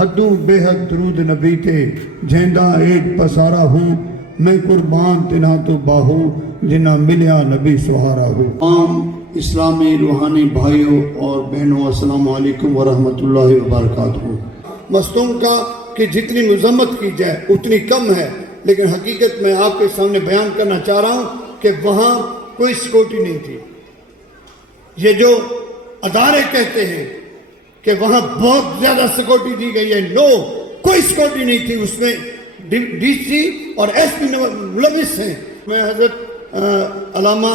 حدو بے حد درود نبی تے جھیندا ایک پسارا ہوں میں قربان تنا تو باہو جنا ملیا نبی سہارا ہو۔ عام اسلامی روحانی بھائیوں اور بہنوں السلام علیکم ورحمۃ اللہ وبرکاتہ۔ مصدوم کا کہ جتنی مذمت کی جائے اتنی کم ہے، لیکن حقیقت میں آپ کے سامنے بیان کرنا چاہ رہا ہوں کہ وہاں کوئی سیکورٹی نہیں تھی۔ یہ جو ادارے کہتے ہیں کہ وہاں بہت زیادہ سیکورٹی دی گئی ہے، نو، کوئی سیکورٹی نہیں تھی اس میں۔ ڈی سی اور ایس پی ملوث ہیں۔ میں حضرت علامہ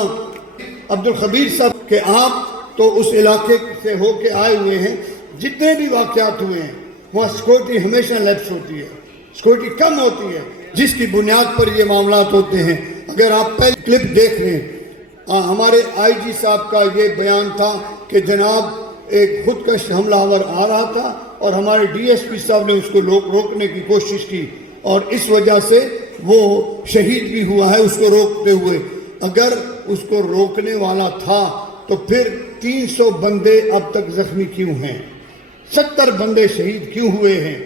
عبدالخبیر صاحب کہ آپ تو اس علاقے سے ہو کے آئے ہوئے ہیں، جتنے بھی واقعات ہوئے ہیں وہاں سیکورٹی ہمیشہ لیپس ہوتی ہے، سیکورٹی کم ہوتی ہے، جس کی بنیاد پر یہ معاملات ہوتے ہیں۔ اگر آپ پہلی کلپ دیکھ رہے ہیں، ہمارے آئی جی صاحب کا یہ بیان تھا کہ جناب ایک خودکش حملہ آور آ رہا تھا اور ہمارے ڈی ایس پی صاحب نے اس کو روکنے کی کوشش کی اور اس وجہ سے وہ شہید بھی ہوا ہے اس کو روکتے ہوئے۔ اگر اس کو روکنے والا تھا تو پھر 300 بندے اب تک زخمی کیوں ہیں، 70 بندے شہید کیوں ہوئے ہیں؟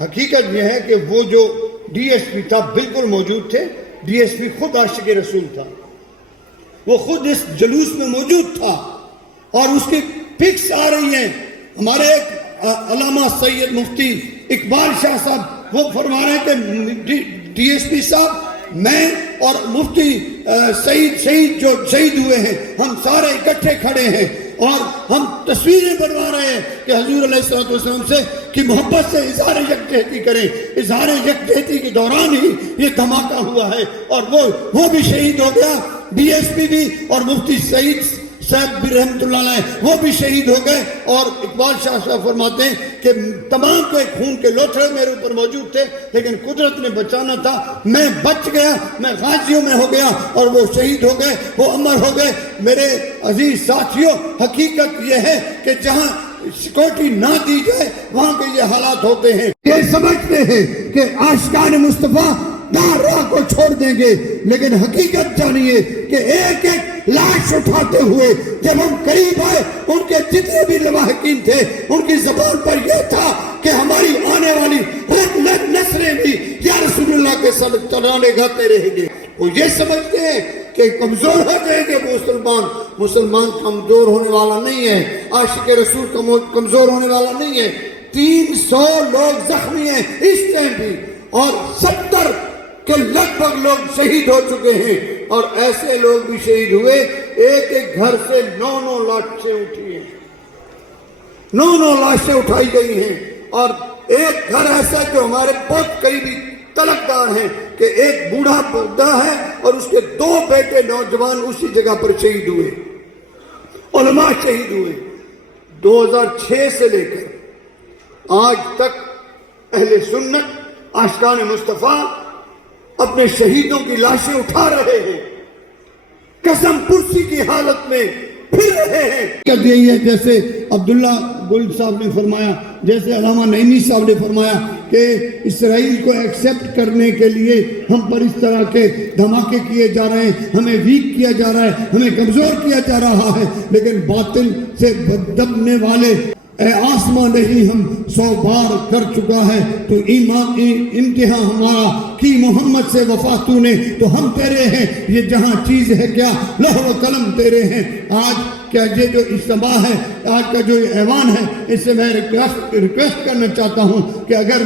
حقیقت یہ ہے کہ وہ جو ڈی ایس پی تھا بالکل موجود تھے۔ ڈی ایس پی خود عاشق رسول تھا، وہ خود اس جلوس میں موجود تھا اور اس کی پکس آ رہی ہیں۔ ہمارے ایک علامہ سید مفتی اقبال شاہ صاحب وہ فرما رہے ہیں کہ ڈی ایس پی صاحب، میں اور مفتی شہید جو شہید ہوئے ہیں ہم سارے اکٹھے کھڑے ہیں اور ہم تصویریں بنوا رہے ہیں کہ حضور علیہ السلام سے کہ محبت سے اظہار یکجہتی کریں۔ اظہار یکجہتی کے دوران ہی یہ دھماکہ ہوا ہے اور وہ بھی شہید ہو گیا، ڈی ایس پی بھی، اور مفتی سعید صاحب بھی رحمت اللہ علیہ وہ بھی شہید ہو گئے۔ اور اقبال شاہ صاحب فرماتے ہیں کہ تمام کے خون کے لوتھڑے میرے اوپر موجود تھے، لیکن قدرت نے بچانا تھا، میں بچ گیا، میں غازیوں میں ہو گیا اور وہ شہید ہو گئے، وہ امر ہو گئے۔ میرے عزیز ساتھیوں، حقیقت یہ ہے کہ جہاں سیکورٹی نہ دی جائے وہاں کے یہ حالات ہوتے ہیں۔ یہ سمجھتے ہیں کہ عاشقان مصطفیٰ راہ کو چھوڑ دیں گے، لیکن حقیقت جانیے کہ ایک ایک لاش اٹھاتے ہوئے جب ہم قریب آئے، ان کے جتنے بھی لواحقین تھے ان کی زبان پر یہ تھا کہ ہماری آنے والی نسلیں بھی یا رسول اللہ کے ساتھ ترانے گاتے رہیں گے۔ وہ یہ سمجھتے ہیں کہ کمزور ہو جائیں گے مسلمان کمزور ہونے والا نہیں ہے، عاشق رسول کمزور ہونے والا نہیں ہے۔ 300 لوگ زخمی ہیں اس ٹائم بھی اور 70 کے لگ بھگ لوگ شہید ہو چکے ہیں، اور ایسے لوگ بھی شہید ہوئے۔ ایک ایک گھر سے 9 لاشیں اٹھی ہیں، 9 لاشیں اٹھائی گئی ہیں، اور ایک گھر ایسا جو ہمارے بہت قریبی طلبگار ہیں کہ ایک بوڑھا بوڑھا ہے اور اس کے 2 بیٹے نوجوان اسی جگہ پر شہید ہوئے، علماء شہید ہوئے۔ 2006 سے لے کر آج تک اہل سنت عاشقان مصطفیٰ اپنے شہیدوں کی لاشیں اٹھا رہے ہیں، قسم پرسی کی حالت میں پھر رہے ہیں۔ کہتے ہیں جیسے عبداللہ گل صاحب نے فرمایا، جیسے علامہ نعیمی صاحب نے فرمایا کہ اسرائیل کو ایکسیپٹ کرنے کے لیے ہم پر اس طرح کے دھماکے کیے جا رہے ہیں، ہمیں ویک کیا جا رہا ہے، ہمیں کمزور کیا جا رہا ہے، لیکن باطل سے دبنے والے اے آسمان نہیں ہم 100 بار کر چکا ہے تو ایمان امتحان ہمارا کی محمد سے وفا تو نے تو ہم تیرے ہیں، یہ جہاں چیز ہے کیا لوح و قلم تیرے ہیں۔ آج کیا یہ جو اجتماع ہے، آج کا جو ایوان ہے، اس سے میں ریکویسٹ کرنا چاہتا ہوں کہ اگر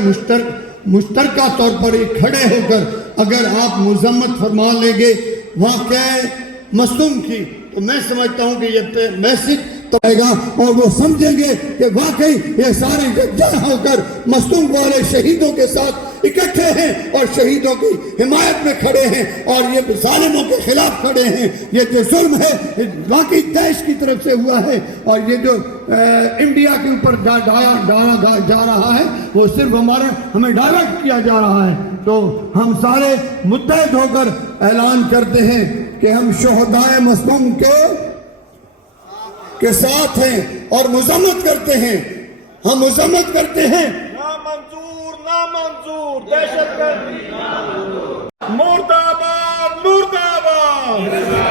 مشترکہ طور پر کھڑے ہو کر اگر آپ مذمت فرما لیں گے وہاں کیا ہے مصدوم کی، تو میں سمجھتا ہوں کہ یہ میسج آئے گا اور وہ سمجھیں گے کہ واقعی یہ سارے یکجا ہو کر مصدوم والے شہیدوں کے ساتھ اکٹھے ہیں اور شہیدوں کی حمایت میں کھڑے ہیں اور یہ ظالموں کے خلاف کھڑے ہیں۔ یہ جو ظلم ہے واقعی دیش کی طرف سے ہوا ہے، اور یہ جو انڈیا کے اوپر جا رہا ہے وہ صرف ہمیں ڈائیورٹ کیا جا رہا ہے۔ تو ہم سارے متحد ہو کر اعلان کرتے ہیں کہ ہم شہدائے مصدوم کے ساتھ ہیں اور مذمت کرتے ہیں، ہم مذمت کرتے ہیں۔ نامنظور دہشت گردی، مردہ آباد، مردہ آباد۔